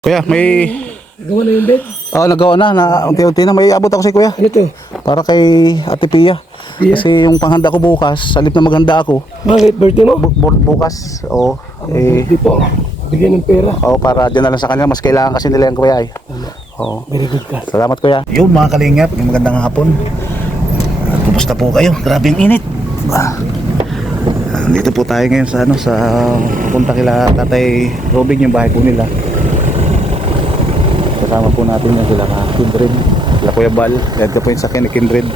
Kuya, may... Gawa na yung bed? nagawa na. Unti-unti na. May abot ako si Kuya. Ano to? Para kay Ate Pia. Pia? Kasi yung panghanda ko bukas, salip na maghanda ako. Bakit? Birthday mo? Bukas, Hindi po. Bigyan ng pera. para dyan na lang sa kanila. Mas kailangan kasi nila yung Kuya. Very good ka. Salamat Kuya. Yun mga kalingap, yung magandang hapon. Kumusta po kayo? Grabe yung init. Dito po tayo ngayon sa punta kila Tatay Robin, yung bahay po nila. Kasama po natin yan sila Kindred, sila Kuya Bal. Dahil ko po yung sakyan ni Kindred.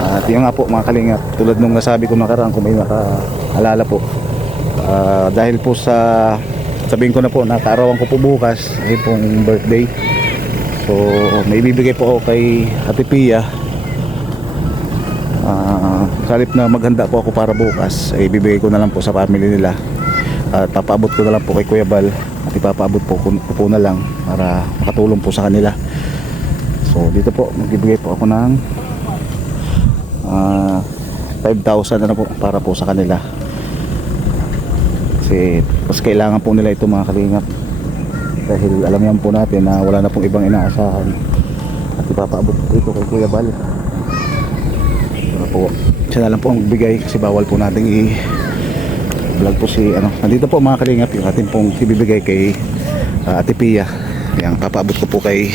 At yung nga po mga kalingap, tulad nung nasabi ko nakaraan, kung may makaalala po, dahil po sabihin ko na po, nakaarawan ko po bukas ay pong birthday. So may bibigay po ako kay Ate Pia. Salip na maghanda po ako para bukas, ay bibigay ko na lang po sa family nila. At papaabot ko na lang po kay Kuya Bal. At ipapaabot po na lang para makatulong po sa kanila. So dito po magbibigay po ako ng 5,000 na po para po sa kanila. Kasi mas kailangan po nila ito mga kalingap. Dahil alam yan po natin na wala na pong ibang inaasahan. At ipapaabot po ito kay Kuya Bal. Po, siya na lang po ang magbigay kasi bawal po natin i-vlog po si nandito po mga kalingap yung ating pong ibibigay kay Ate Pia. Yan, papaabot ko po kay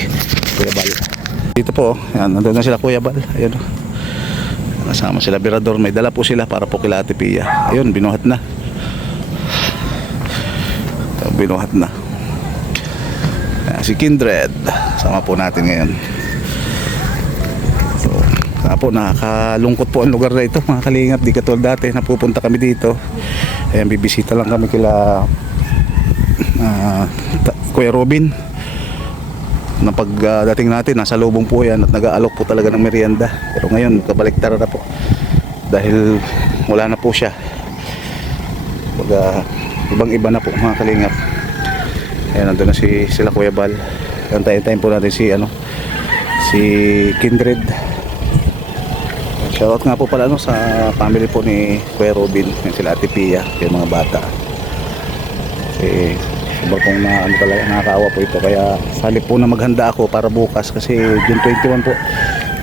Kuya Bal. Dito po, yan, nandun na sila Kuya Bal. Ayun, kasama sila Birador, may dala po sila para po kila Ate Pia. Ayun, binuhat na. Binuhat na. Yan, si Kindred, sama po natin ngayon. Po, nakakalungkot po ang lugar na ito mga kalingap, di katulad dati napupunta kami dito. Ayan, bibisita lang kami kila Kuya Robin. Na pagdating natin nasa lubong po yan at nag-aalok po talaga ng merienda. Pero ngayon kabaliktara na po dahil wala na po siya. Ibang iba na po mga kalingap. Ayan, nandun na sila Kuya Bal. Antayin po natin si Kindred. Shoutout nga po pala sa family po ni Kuya Robin, yung sila Ate Pia, yung mga bata. Kasi sobrang pong talaga nakakaawa po ito. Kaya salip po na maghanda ako para bukas kasi June 21 po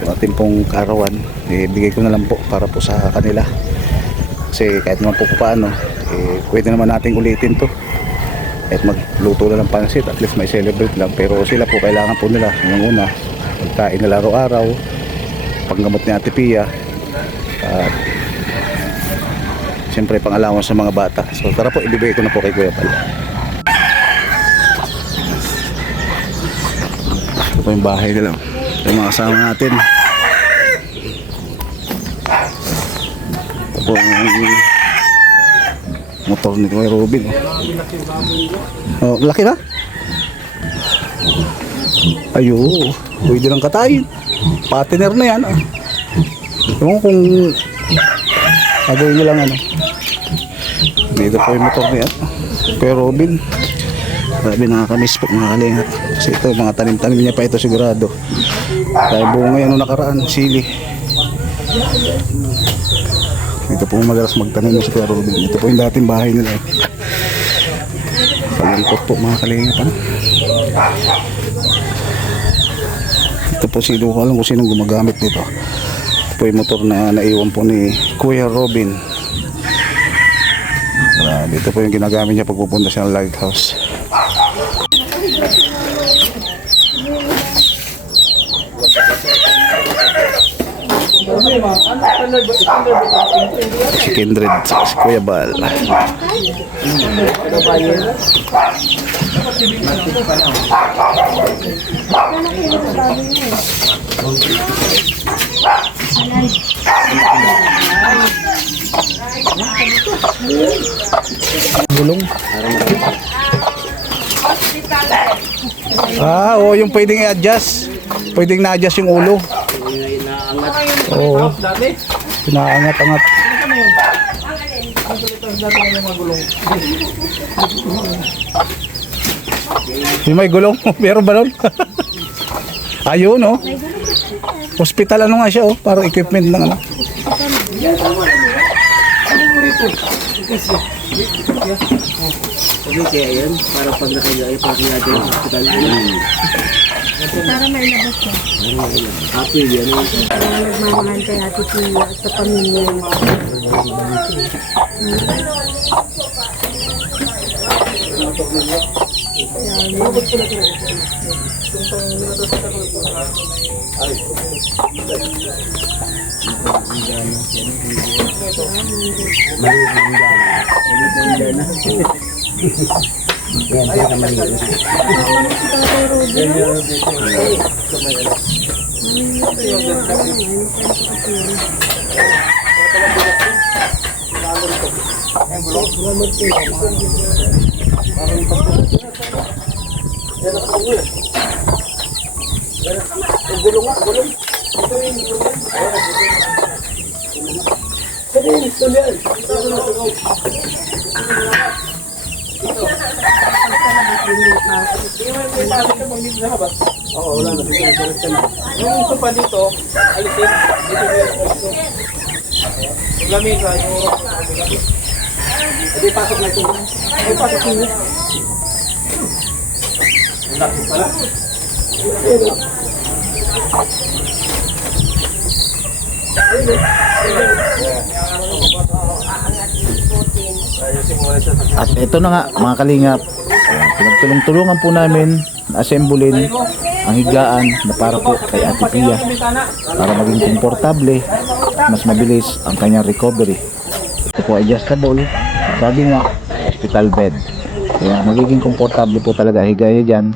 yung ating pong karawan. Bigay ko na lang po para po sa kanila. Kasi kahit naman po paano, pwede naman nating ulitin to. Kahit magluto na ng pansit, at least may celebrate lang. Pero sila po kailangan po nila yung una, pagkain nila araw-araw, panggamot ni Ate Pia, at siyempre pang-allowance sa mga bata. So tara po, ibibigay ko na po kay Kuya Bal. Ito po yung bahay nila, yung mga kasama natin. Ito po yung motor ni Kuya Robin. Laki na? Ayun, pwede lang katayin. Partner na yan. Ewan kung gagawin nyo lang dito po yung motor niya Kuya Robin. Grabe, nakakamiss po mga kalingap. Kasi ito, mga tanim-tanim niya pa ito sigurado. Dahil bunga yan nakaraan, sili. Ito po madalas magtanim si Kuya Robin. Ito po yung dating bahay nila. Kalingkot po mga kalingap. Ito po sino ko alam kung sinong gumagamit nito. Ito po yung motor na naiwan po ni Kuya Robin. Dito po yung ginagamit niya pag pupunta siya ng lighthouse. Si Kindred, si Kuya Bal. Gulong. Yung pwedeng i-adjust. Pwedeng na-adjust yung ulo. Oo. Pinaangat-angat. Yung may gulong. Meron ba nun? Ayun, hospital nga siya, parang equipment ng Okay, kaya yun, para pag nakagaya, pakilala yung hospital. Para mailabas siya. Happy, yan. Para nagmamahal kay Ate Pia at sa pamilya niya. Yung uso pa dito, alisin. Dito yung yung lamig, yung hindi pasok na ito. Ay, pasok nyo. Ang laki pala. At ito na nga mga kalingap, ayan, pinagtulong-tulungan po namin na assemblin ang higaan na para po kay Ate Pia para maging komportable at mas mabilis ang kanyang recovery. Ito po adjustable, sabi nga hospital bed, kaya magiging komportable po talaga higaya dyan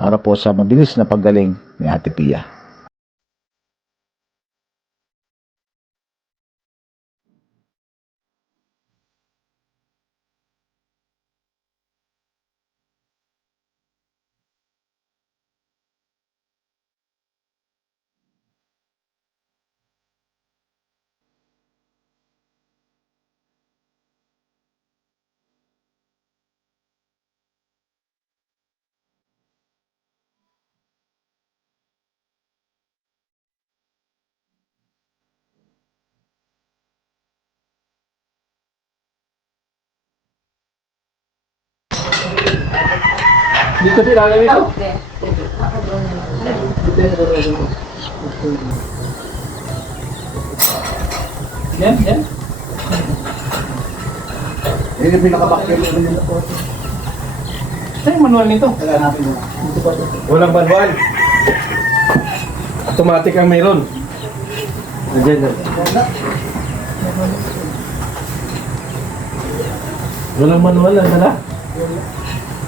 para po sa mabilis na paggaling ni Ate Pia. Dito sila lamig ito. Yan, yan. Yan yung pinaka-backer yung Saan yung manual nito? Walang manual. Automatic ang mayroon. Nandiyan na. Walang manual lang dala.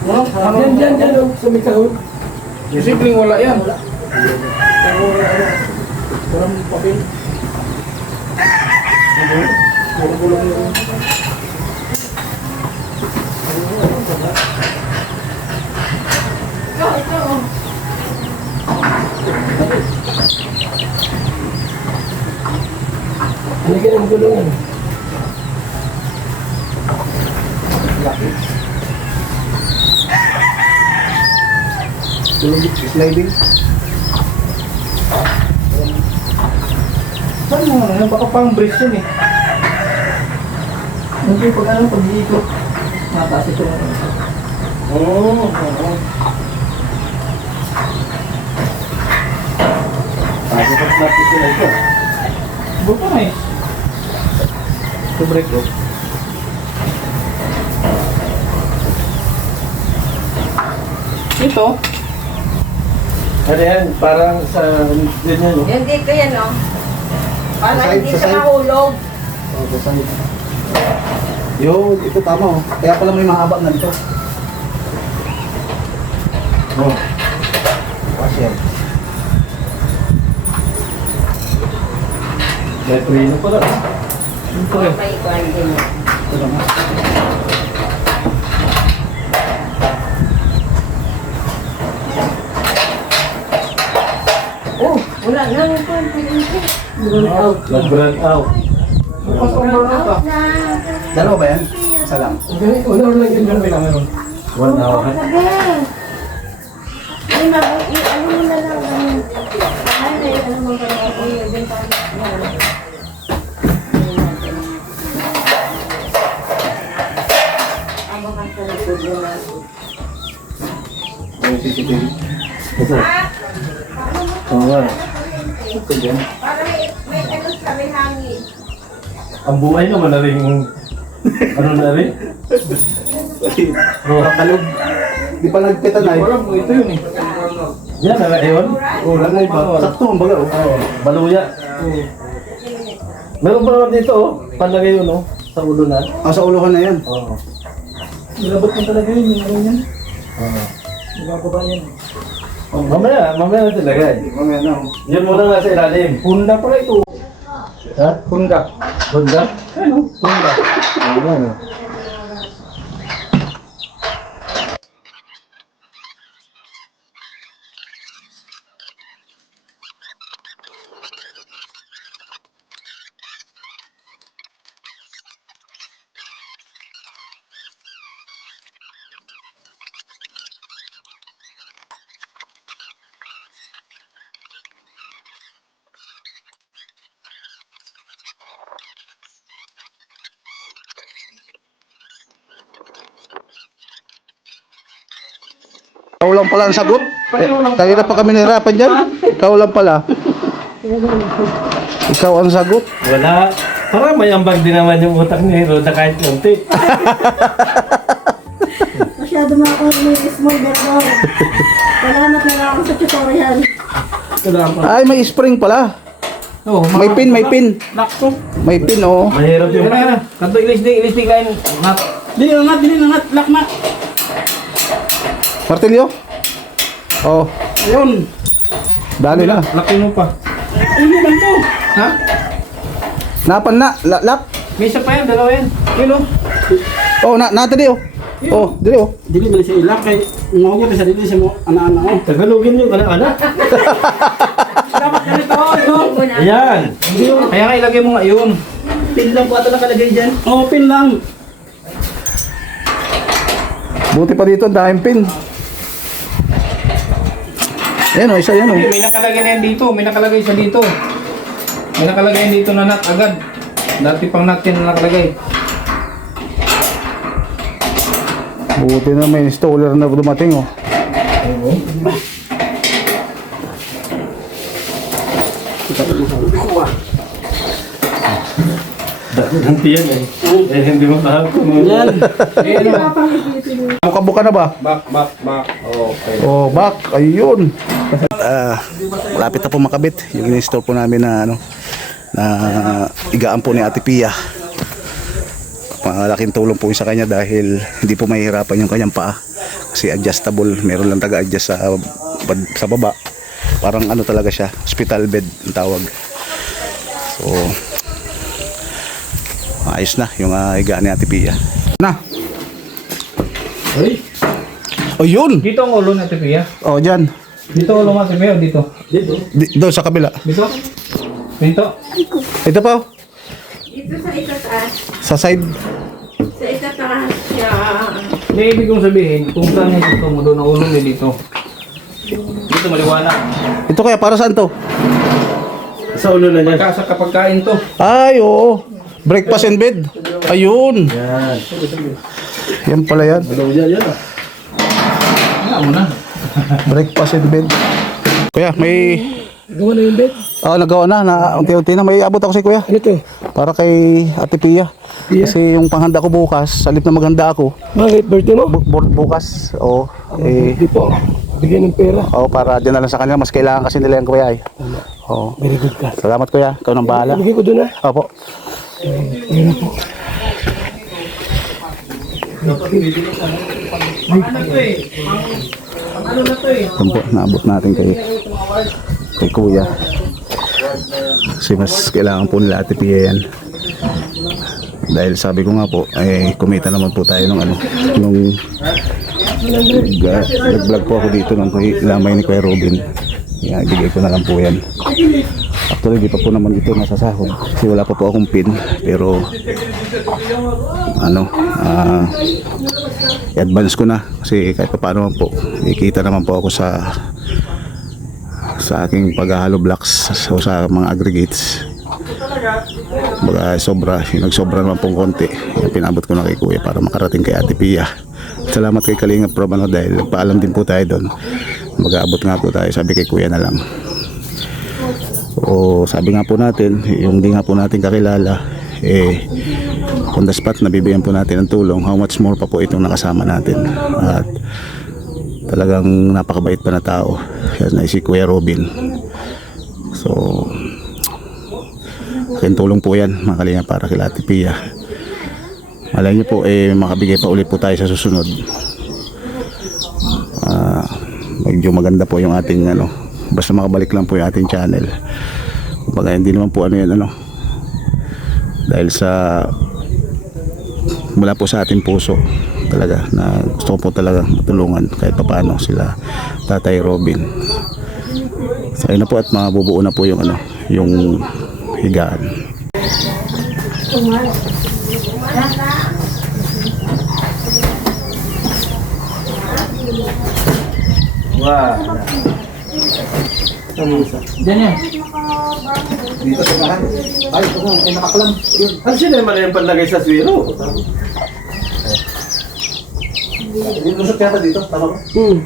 Diyan, oh, sa may kahon. Yung simpleng wala yan. Walang papel. Halika ng gulungan. sliding. Saan mo ano? Baka pang brace yun eh. Hindi, pag ano, pag-iikot. Mataas ito. Oo. Bago pa snap ito na ito. Buka na eh. Ito break ko. Ito. Ano yan? Parang sa ganyan no? Yan dito yan, no? Para Sa side, hindi sa siya side. mahulog. Oh, sa side. Yo, ito tama oh. Kaya pala may mahaba na dito. Oh. Washer. Battery na pala. Ito eh. May ikuan din yan. Ito lang. Oh, wala na yung ikuan. Run out. Nag-brand out. Bukas ang burn out ah. Na. Dalawa ba yan? Isa lang. Una lang yun lang meron. 1 hour. Sabi. Ay, ano mo na lang. Ay, ano mo ba na? Ay, din tayo. Abangan ka na. Yung CCTV. Ito. Oo nga. Ito dyan. Ang buhay naman na rin ano na rin? Oh, Kalog. Di pa nagpita na Wala mo, ito yun eh. yan na ngayon. Oh, lagay ba? Sakto ang baga. Oh, baluya. Meron pa naman dito oh. Palagay yun oh. Sa ulo na. Sa uluhan na yan. Oo. Nilabot mo talaga yun, yung ano yan. Oo. Nagkakaba yan. Mamaya natin lagay. Mamaya na. Yun muna nga sa ilalim. Honda pala ito. Ha? Honda. Honda? Ano? Honda. Ano? Ikaw lang pala ang sagot. Kanina pa kami nahirapan dyan. Ikaw lang pala. Ikaw ang sagot. Wala. Para may ambag din naman yung utak ni Roda kahit konti. Masyado mga ako may small vendor. Salamat na lang ako sa tutorial. Ay, may spring pala. Oh, May pin, may pin. Nakto. May pin, oh. Mahirap yung... Yan na. Kanto ilis din kain. Mat. Dili na ngat. Lock mat. Martilyo? Oh, Ayun. dali na. Laki mo pa. Ayun lang to. Ha? Napan na, lap. May isa pa yan, dalawa yan. Yun o. Oh, nata di, oh. Oh, dili, oh. Dili man siya ilak kay ngawag sa dili sa mo ana-ana oh. Tagalogin yung anak-anak. Dapat ganito. Yun. Ayan. Kaya nga ilagay mo nga yun. Pin lang po ata nakalagay diyan. Oh, pin lang. Buti pa dito, ang daming pin. Ayan, oh, isa yan, oh. May nakalagay na yan dito. May nakalagay siya dito. May nakalagay yan dito na nut agad. Dati pang nut yan na nakalagay. Buti na may installer na dumating, oh. Nanti yan eh. Eh, hindi mo pahal ko. Yan. Buka-buka na ba? Back. Okay. Oh, back. Ayun. Malapit na po makabit. Yung in-install po namin na, ano, na igaan po ni Ate Pia. Malaking tulong po sa kanya dahil hindi po mahihirapan yung kanyang paa. Kasi adjustable. Meron lang taga-adjust sa baba. Parang ano talaga siya. Hospital bed ang tawag. So, ayos na yung higaan ni Ate Pia. Na. Uy. Oh, yun. Dito ang ulo natin, Pia. Oh, dyan. Dito ang ulo natin, Pia. Dito. Doon sa kabila. Dito. Dito. Ito pa, oh. Dito sa itataas. Sa side. Sa itataas siya. May ibig kong sabihin, kung saan yung dito mo doon ang ulo niya dito. Dito maliwanag. Ito kaya para saan to? Sa ulo na niya. Pagkasa kapag kain to. Ay, oo. Breakfast in bed. Ayun. Yan. Yan pala yan. Baluya yan ah. Wala mo na. Breakfast in bed. Kuya, may... Gawa na yung bed. nagawa na unti-unti na. May abot ako si Kuya. Ano to? Para kay Ate Pia. Kasi yung panghanda ko bukas, salip na maghanda ako. Bakit birthday mo? Bukas, oo. Hindi po. Bigyan ng pera. Para dyan na lang sa kanila. Mas kailangan kasi nila yung Kuya ay. Oo. Very good ka. Salamat Kuya. Ikaw nang bahala. Bigyan ko doon ah. Opo. Ano to eh? Ano na to eh? Ito po, naabot natin kay Kuya. Kasi mas kailangan po nila Ate Pia yan. Dahil sabi ko nga po, kumita naman po tayo nung nag-vlog po ako dito ng lamay ni Kuya Robin. Ibigay ko na lang po yan. Actually, di pa po naman ito nasasahod. Kasi wala pa po akong pin. Pero, i-advance ko na. Kasi kahit pa paano po, ikita naman po ako sa aking paghahalo blocks o sa mga aggregates. Baga sobra, yung nagsobra naman pong konti. Yung pinabot ko na kay Kuya para makarating kay Ate Pia. salamat kay Kalinga Prob dahil nagpaalam din po tayo doon. Mag-aabot nga po tayo, sabi kay Kuya na lang. O sabi nga po natin, yung di nga po natin kakilala, on the spot nabibigyan po natin ng tulong. How much more pa po itong nakasama natin. At talagang napakabait pa na tao. Yan na si Kuya Robin. So aking tulong po yan mga Kalinga para kay Ate Pia. Malay nyo po makabigay pa ulit po tayo sa susunod. Medyo maganda po yung ating basta makabalik lang po yung ating channel. Kumbaga hindi naman po yan dahil sa mula po sa ating puso talaga na gusto ko po talaga matulungan kahit papaano sila Tatay Robin. So ayun na po at mabubuo na po yung yung higaan. Wow. Diyan yan. Dito sa bahan. Ay, ito ay nakakalam. Yun. Ano sila naman yung panlagay sa swero? Yung lusot yata dito, tama ba? Yan.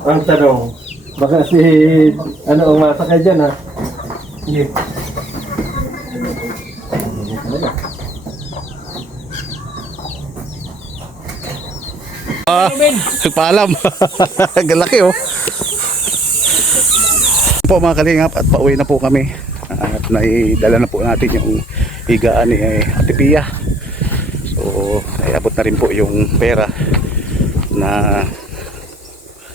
Ang tanong, baka si ang masakay dyan ha? Hindi. Paalam. Galaki po mga Kalingap at pauwi na po kami. At naidala na po natin yung higaan ni Ate Pia. So abot na rin po yung pera na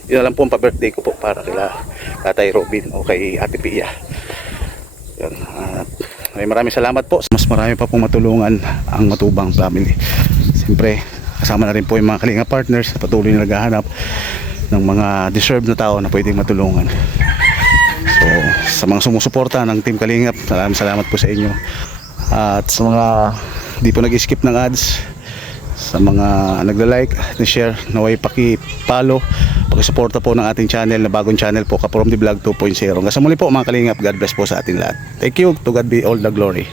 yun lang po ang pa-birthday ko po para kila Tatay Robin o kay Ate Pia. Yun. At maraming salamat po. Mas marami pa pong matulungan ang Matubang family. Siyempre kasama na rin po yung mga Kalinga partners na patuloy na naghahanap ng mga deserved na tao na pwedeng matulungan. So sa mga sumusuporta ng Team Kalingap, maraming salamat po sa inyo. At sa mga di po nag-skip ng ads, sa mga nagla-like, na-share, naway paki-follow, paki-suporta po ng ating channel na bagong channel po, Kaprom The Vlog 2.0. Hanggang sa muli po mga Kalingap, God bless po sa ating lahat. Thank you, to God be all the glory.